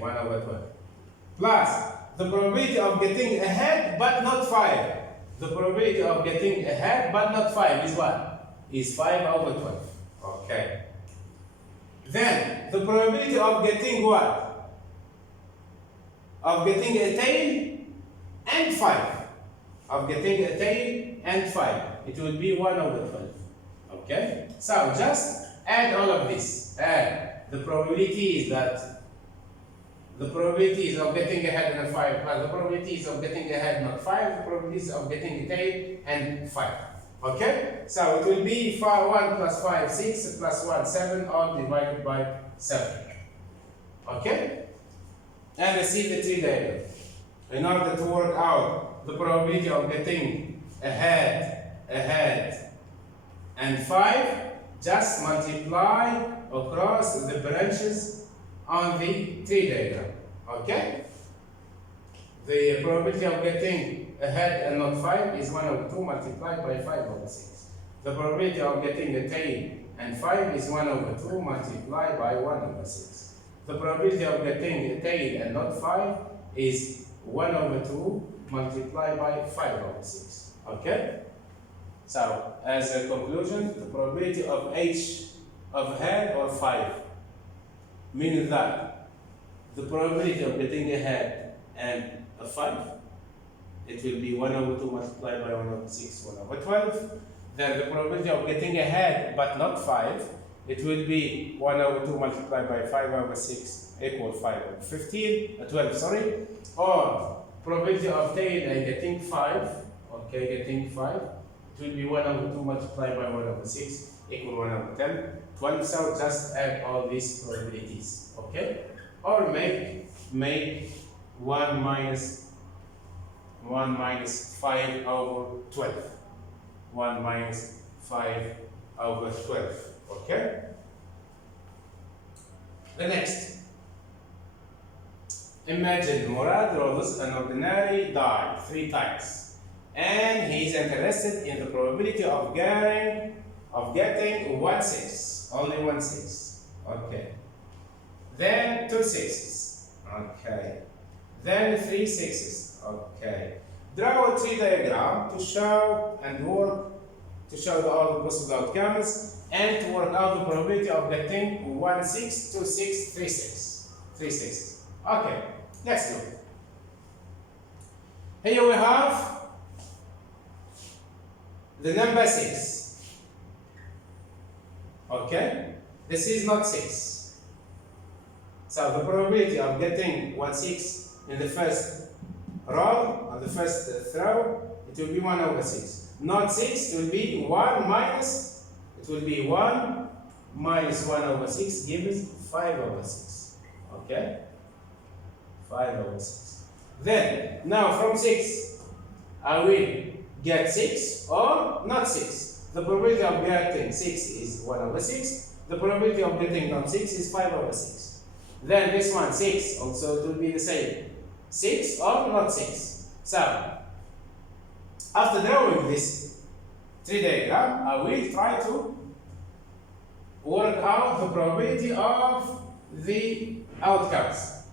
1 over 12. Plus the probability of getting ahead but not 5. The probability of getting ahead but not 5 is what? Is 5 over 12. Okay. Then the probability of getting what? Of getting a tail and 5. Of getting a tail and 5. It will be 1 over 12. Okay? So just add all of this. Add the probabilities that the probabilities of getting ahead and 5 plus the probabilities of getting ahead not 5, the probabilities of getting a tail and 5. Okay? So it will be 1 plus 5, 6 plus 1, 7, all divided by 7. Okay? And receive the tree diagram. In order to work out the probability of getting ahead, and 5, just multiply across the branches on the tree diagram. Okay? The probability of getting ahead and not 5 is 1 over 2 multiplied by 5 over 6. The probability of getting a tail and 5 is 1 over 2 multiplied by 1 over 6. The probability of getting a tail and not 5 is 1 over 2 multiplied by 5 over 6. Okay? So, as a conclusion, the probability of H of head or 5 means that the probability of getting a head and a 5, it will be 1 over 2 multiplied by 1 over 6, 1 over 12. Then the probability of getting a head but not 5, it will be 1 over 2 multiplied by 5 over 6 equal 5 over 12, sorry. Or probability of tail and getting 5, okay, getting 5, it will be 1 over 2 multiplied by 1 over 6 equal 1 over 10. 12, so just add all these probabilities, okay? Or make 1 minus 5 over 12. 1 minus 5 over 12, okay? The next. Imagine Murad rolls an ordinary die 3 times, and he is interested in the probability of getting 1 6, only 1 6, okay. Then 2 6s, okay. Then 3 6s, okay. Draw a tree diagram to show all the possible outcomes and to work out the probability of getting 1 6, 2 6, 3 6, 3 6. Okay, let's look. Here we have the number 6. Okay, this is not 6. So the probability of getting 1 6 in the first row, on the first throw, it will be 1 over 6. Not 6, it will be 1 minus, it will be 1 minus 1 over 6 gives 5 over 6. Okay? 5 over 6. Then, now from 6, I will get 6 or not 6. The probability of getting 6 is 1 over 6. The probability of getting not 6 is 5 over 6. Then this one, 6, also it will be the same. 6 or not 6. So, after drawing this tree diagram, I will try to work out the probability of the outcomes.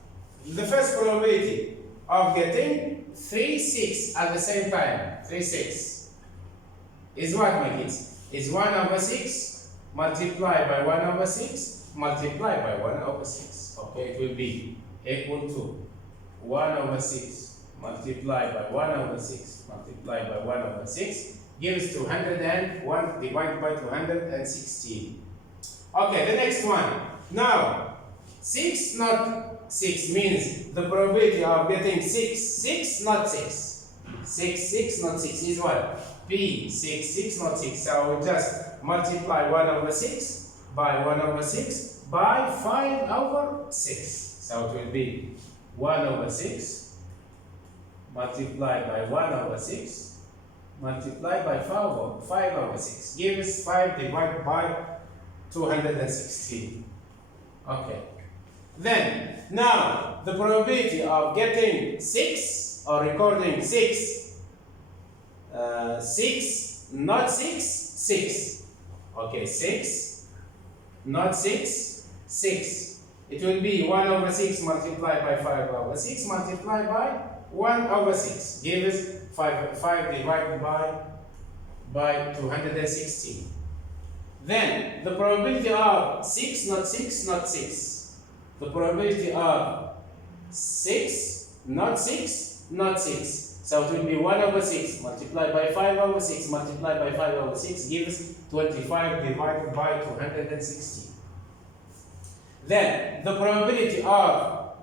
The first probability of getting 3 6 at the same time, 3 6, is what, my kids? Is 1 over 6 multiplied by 1 over 6 multiplied by 1 over 6. Okay, it will be equal to 1 over 6 multiplied by 1 over 6 multiplied by 1 over 6 gives 201 divided by 216. Okay, the next one. Now, 6 not 6 means the probability of getting 6 not 6. 6 not 6 is what? P 6 not 6. So we just multiply 1 over 6 by 1 over 6 by 5 over 6. So it will be 1 over 6 multiplied by 1 over 6 multiplied by 5 over 6 gives 5 divided by 216. Okay. Then, now, the probability of getting 6 or recording 6, 6, not 6, 6. Okay, 6, not 6, 6. It will be 1 over 6 multiplied by 5 over 6 multiplied by 1 over 6. Give us 5 divided by 216. Then the probability of 6, not 6, not 6. The probability of 6, not 6, not 6. So it will be 1 over 6 multiplied by 5 over 6 multiplied by 5 over 6 gives 25 divided by 216. Then the probability of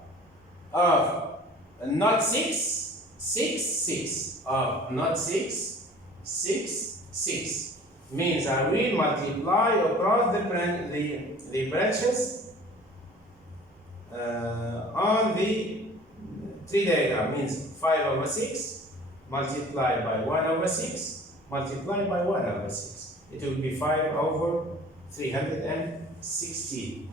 not 6, 6, 6, of not 6, 6, 6 means I will multiply across the branches on the tree diagram. Means 5 over 6 multiplied by 1 over 6 multiplied by 1 over 6. It will be 5 over 360.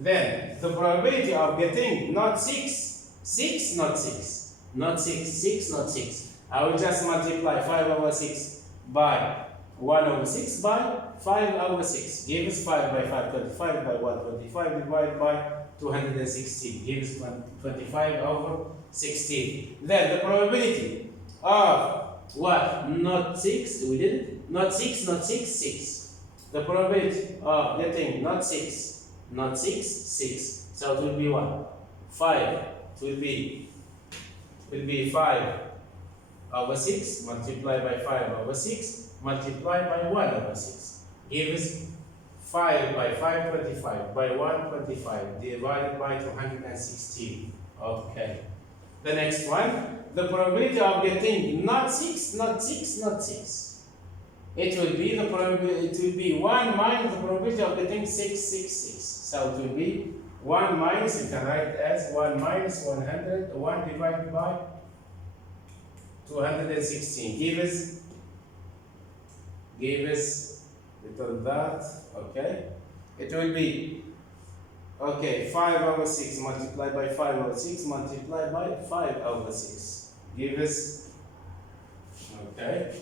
Then the probability of getting not 6, 6, not 6, not 6, 6, not 6. I will just multiply 5 over 6 by 1 over 6 by 5 over 6. Gives 5 by 5, 25 by 1, 25 divided by 216. Gives 25 over 16. Then the probability of what? Not 6, we did it? Not 6, not 6, 6. The probability of getting not 6, not 6, 6. So it will be what? 5. It will be 5 over 6 multiplied by 5 over 6 multiplied by 1 over 6. Gives 5 by 5, 25 by 1, 25 divided by 216. Okay. The next one, the probability of getting not 6, not 6, not 6. It will be 1 minus the probability of getting 6, 6, 6. So it will be 1 minus, you can write it as 1 minus 100, 1 divided by 216. Give us little that, okay? It will be, okay, 5 over 6 multiplied by 5 over 6 multiplied by 5 over 6. Give us, okay?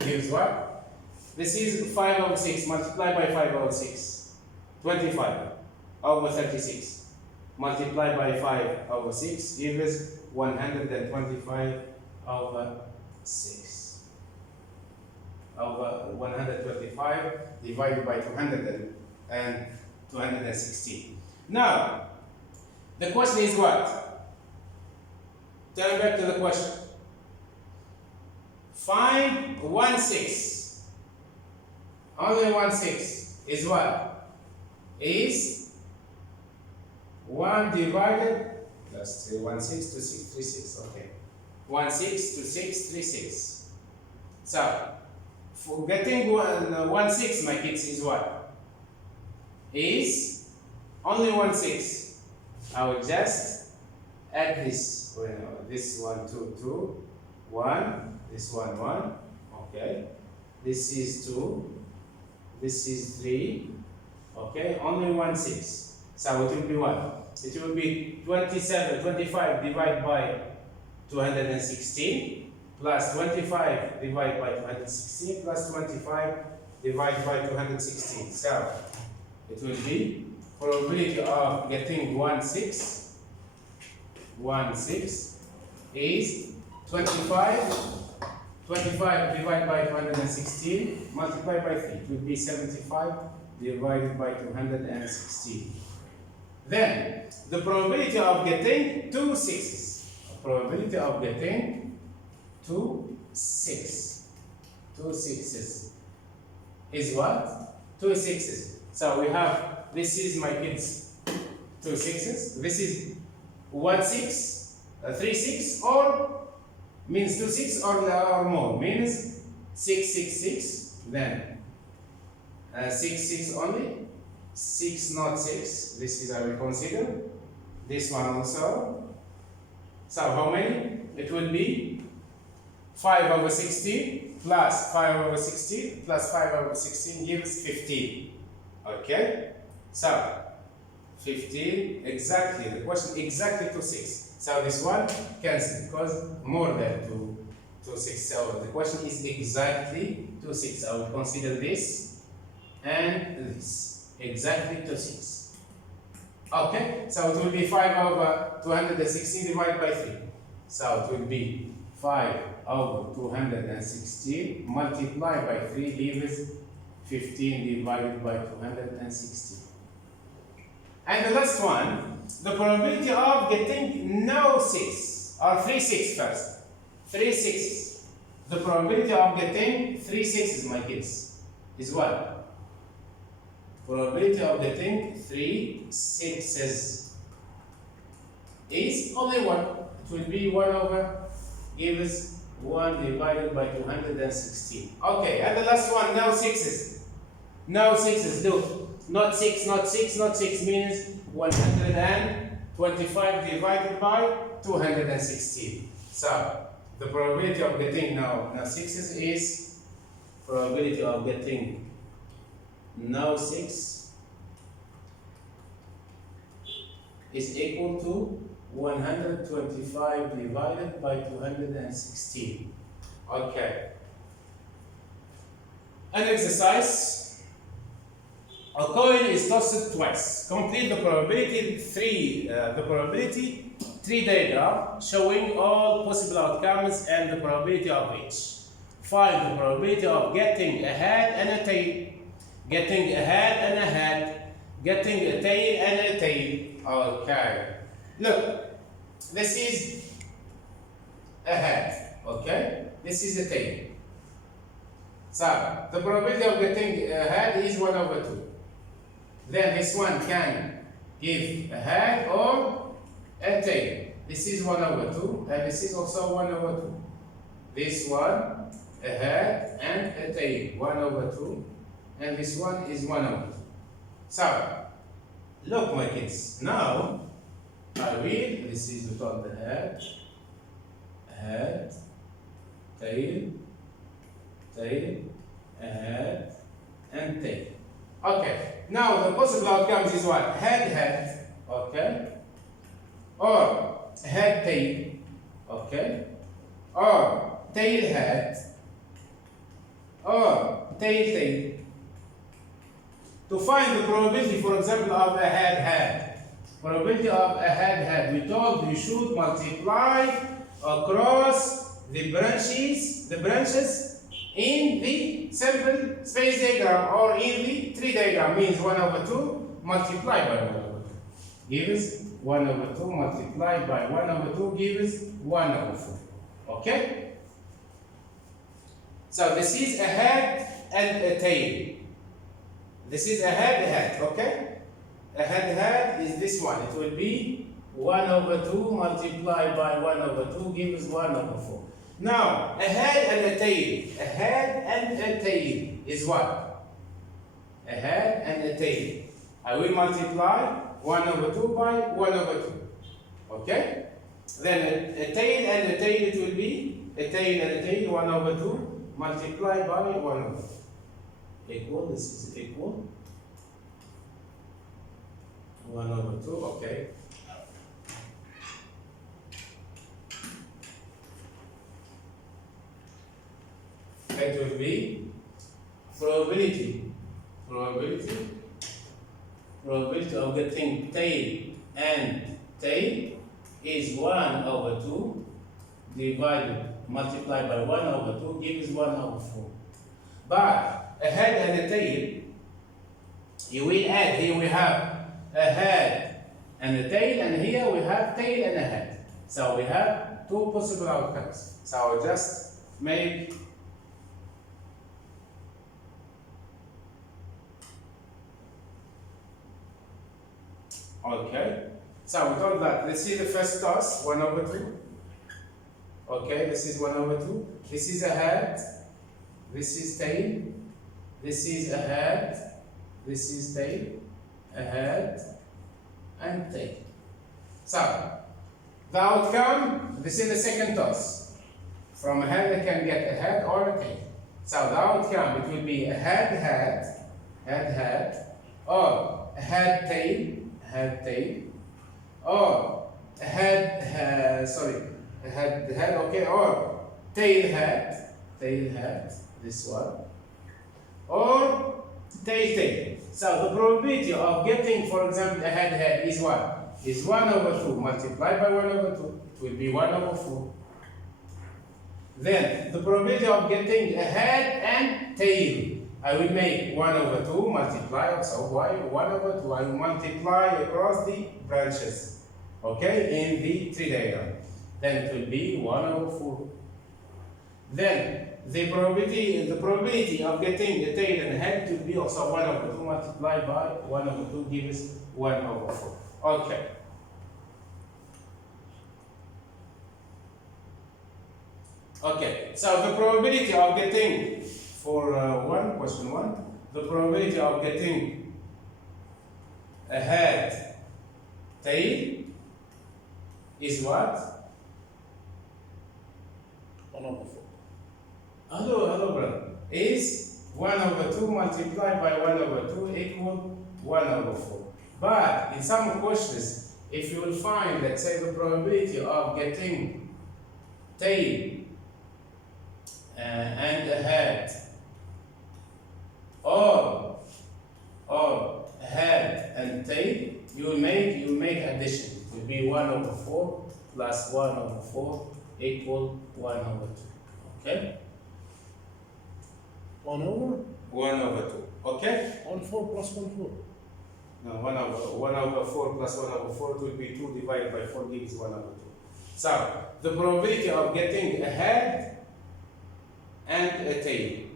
Gives what? This is 5 over 6 multiplied by 5 over 6. 25 over 36. Multiplied by 5 over 6 gives us 125 over 6. Over 125 divided by 200 and 216. Now, the question is what? Turn back to the question. Find 1 6. Only 1 6 is what? Is 1 divided, let's say 1 6 to 6, 3 6, okay. 1 6 to 6, 3 6. So, for getting 1 6, my kids, is what? Is only 1 6. I will just add this. This 1, 2, 2, 1, this 1, 1, okay. This is 2, this is 3, okay. Only 1 6. So it will be what? It will be 25 divided by 216 plus 25 divided by 216 plus 25 divided by 216. So it will be probability of getting 1 6 is 25 divided by 216 multiplied by 3. It will be 75 divided by 216. Then the probability of getting 2 6s. Probability of getting 2 6. 2 6s is what? 2 6s. So we have, this is my kids, 2 6s. This is 1 6, 3 6, or means 2 6 or more. Means 6 6 6. Then 6 6 only. 6 not 6, this is I will consider. This one also. So how many? It will be 5 over 16 plus 5 over 16 plus 5 over 16 gives 15. Okay? So 15 exactly, the question exactly to 6. So this one cancel because more than 2 2 6. So the question is exactly 2 6. I will consider this and this. Exactly 2 6. Okay, so it will be 5 over 216 divided by 3. So it will be 5 over 216 multiplied by 3 leaves 15 divided by 216. And the last one, the probability of getting no 6, or 3 6 first. 3 6s. The probability of getting 3 6s, my kids, is what? Probability of getting 3 6s is only 1. It will be 1 over, gives 1 divided by 216. Okay, and the last one, no 6s. No 6s, look. Not 6, not 6, not 6 means 125 divided by 216. So, the probability of getting now 6s is probability of getting now 6 is equal to 125 divided by 216. Okay. An exercise. A coin is tossed twice. Complete the probability tree diagram showing all possible outcomes and the probability of each. Find the probability of getting a head and a tail, getting a head and a head, getting a tail and a tail. Okay. Look, this is a head. Okay. This is a tail. So the probability of getting a head is 1 over 2. Then this one can give a head or a tail. This is 1 over 2, and this is also 1 over 2. This one, a head and a tail, 1 over 2, and this one is 1 over 2. So, look, my kids, now I will, this is called the head, tail, head, and tail. Okay. Now the possible outcomes is what? Head, okay, or head tail, okay, or tail head, or tail. To find the probability, for example, of a head, probability of a head, we told you should multiply across the branches in the simple space diagram or in the tree diagram, means 1 over 2 multiplied by 1 over 2 gives 1 over 2 multiplied by 1 over 2 gives 1 over 4. Okay? So this is a head and a tail. This is a head, okay? A head is this one. It will be 1 over 2 multiplied by 1 over 2 gives 1 over 4. Now, a head and a tail. A head and a tail is what? A head and a tail. I will multiply 1 over 2 by 1 over 2. Okay? Then a tail and a tail, it will be a tail and a tail, 1 over 2 multiplied by 1 over 2. Equal, this is equal. 1 over 2, okay. It will be probability of getting tail and tail is 1 over 2 multiplied by 1 over 2 gives 1 over 4. But a head and a tail, you will add. Here we have a head and a tail, and here we have tail and a head. So we have 2 possible outcomes. So I'll just make okay. So we told that this is the first toss, 1 over 2. Okay, this is 1 over 2. This is a head. This is tail. This is a head. This is tail. A head and tail. So the outcome, this is the second toss. From a head I can get a head or a tail. So the outcome, it will be a head, or a head tail, or a head, okay, or tail hat, this one, or tail. So the probability of getting, for example, a head is what? Is 1 over 2 multiplied by 1 over 2. It will be 1 over 4. Then the probability of getting a head and tail, I will make 1 over 2 multiply, so why 1 over 2? I will multiply across the branches, okay, in the tree diagram. Then it will be 1 over 4. Then the probability of getting a tail and a head will be also 1 over 2 multiplied by 1 over 2 gives 1 over 4. Okay. Okay, so the probability of getting, for question 1, the probability of getting a head tail is what? 1 over 4. Hello, brother. Is 1 over 2 multiplied by 1 over 2 equal 1 over 4. But in some questions, if you will find, let's say, the probability of getting tail and a head, or head and tail, you make addition. It will be 1 over 4 plus 1 over 4 equal 1 over 2. Okay? 1 over? 1 over 2. Okay? 1 4 plus 1 4. No, 1 over 4 plus 1 over 4 will be 2 divided by 4 gives 1 over 2. So, the probability of getting a head and a tail.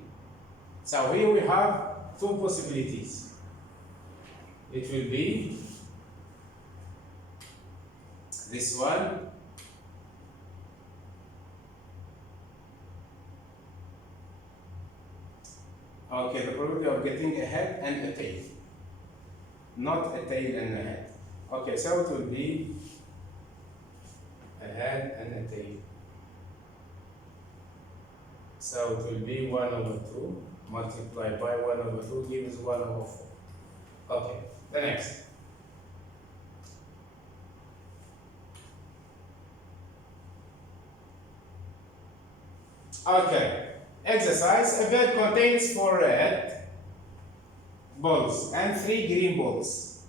So here we have two possibilities. It will be this one okay, the probability of getting a head and a tail, not a tail and a head. Okay, so it will be a head and a tail. So it will be 1 over 2 multiplied by 1 over 2 gives 1 over 4. Okay, the next. Okay, exercise. A bed contains 4 red balls and 3 green balls.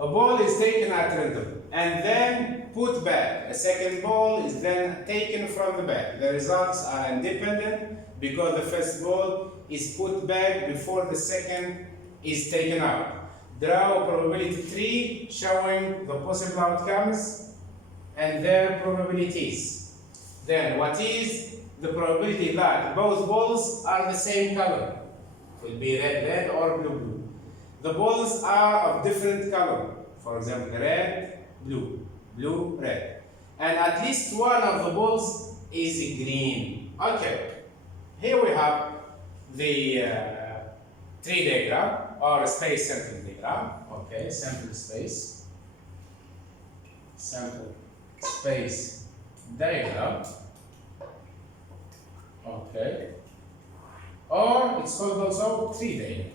A ball is taken at random and then put back. A second ball is then taken from the bag. The results are independent because the first ball is put back before the second is taken out. Draw a probability tree showing the possible outcomes and their probabilities. Then what is the probability that both balls are the same color? It will be red or blue. The balls are of different color. For example, red, blue, red. And at least one of the balls is green. Okay. Here we have the tree diagram or space sample diagram. Okay, sample space diagram. Okay. Or it's called also tree diagram.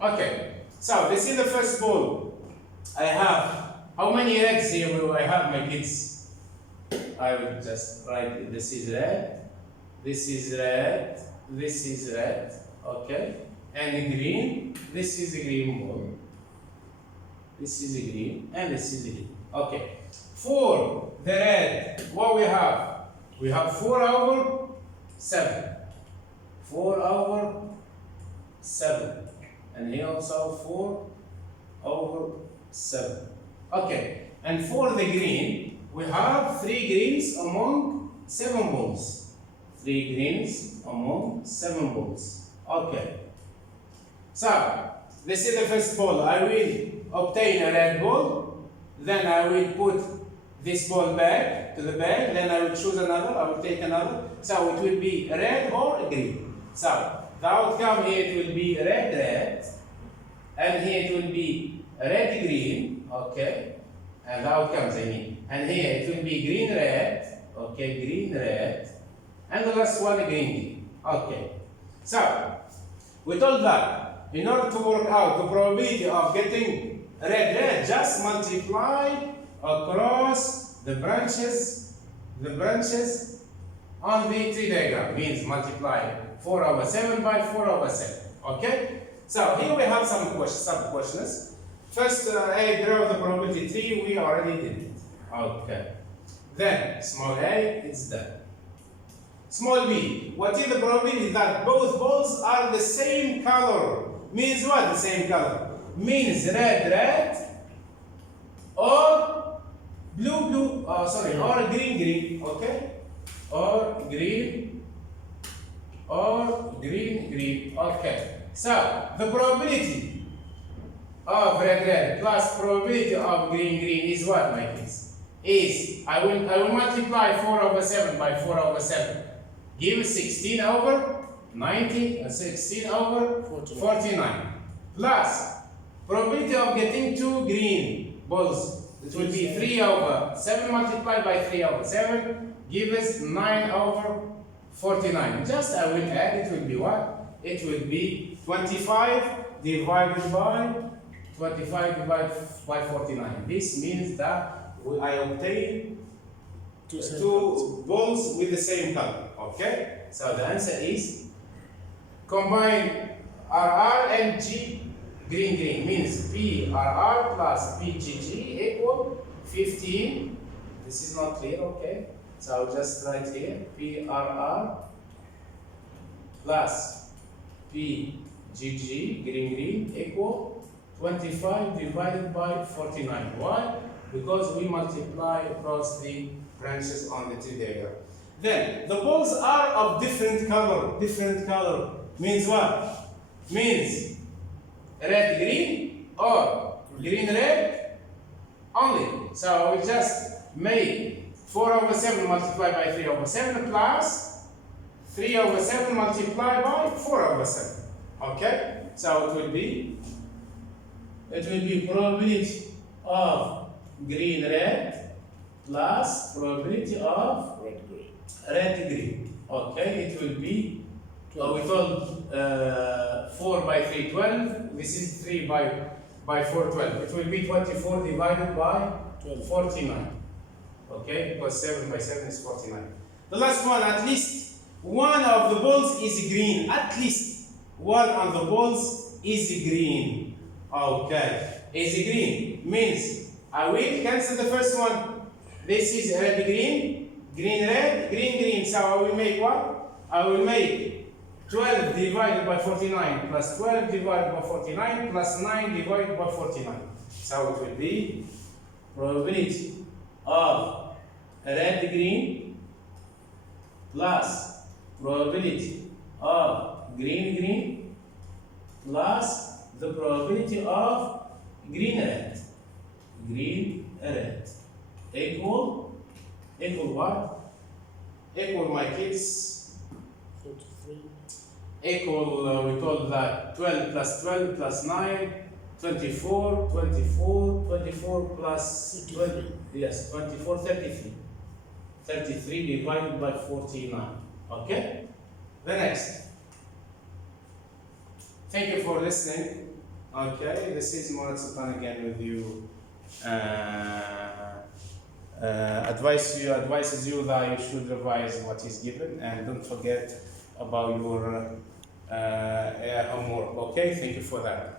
Okay, so this is the first ball. I have, how many reds here will I have, my kids? I will just write, this is red, this is red, this is red, okay? And green, this is a green ball. This is a green, and this is a green. Okay, for the red, what we have? We have 4 over 7. 4 over 7. And here also 4 over 7. Okay, and for the green, we have 3 greens among 7 balls. 3 greens among 7 balls. Okay. So, this is the first ball. I will obtain a red ball. Then I will put this ball back to the bag. Then I will choose another. I will take another. So, it will be red or green. So, the outcome here it will be red, and here it will be red, green, okay, and the outcomes I mean. And here it will be green, red, okay, green, red, and the last one green, okay. So, we told that in order to work out the probability of getting red, just multiply across the branches on the tree diagram. Means multiply 4 over 7 by 4 over 7. Okay? So here we have some questions. First, A, draw the probability tree. We already did it. Okay. Then, small a, it's done. Small b, what is the probability that both balls are the same color? Means what, the same color? Means red, or blue, or green, okay? Or green, okay. So, the probability of red plus probability of green is what, my kids? Is I will multiply 4 over 7 by 4 over 7. Give 16 over 90 and 16 over 49. Plus probability of getting 2 green balls. It will be 3 over 7 multiplied by 3 over 7. Give us 9 over 49. Just I will add, it will be what? It will be 25 divided by 49. This means that I obtain two balls with the same color. Okay? So the answer is combine RR and G green means PRR plus PGG equal 15. This is not clear, okay? So I'll just write here PRR plus PGG green equal 25 divided by 49. Why? Because we multiply across the branches on the tree diagram. Then the balls are of different color. Means what? Means red green or green red only. So we just make 4 over 7 multiplied by 3 over 7 plus 3 over 7 multiplied by 4 over 7. Okay? So it will be probability of green red plus probability of red green. Okay, it will be we told 4 by 3 12. This is 3 by 4 12. It will be 24 divided by 49. Okay, because 7 by 7 is 49. The last one, at least one of the balls is green. At least one of the balls is green. Okay, is green means I will cancel the first one. This is red green red, green. So I will make what? I will make 12 divided by 49 plus 12 divided by 49 plus 9 divided by 49. So it will be probability of red green plus probability of green plus the probability of green red equal what? Equal, my kids, 43. Equal, we told that 12 plus 12 plus 9, 24 plus 12, yes, 24, 33. 33 divided by 49. Okay? The next. Thank you for listening. Okay, this is Murad Sultan again with you. Advises you that you should revise what is given and don't forget about your homework. Okay, thank you for that.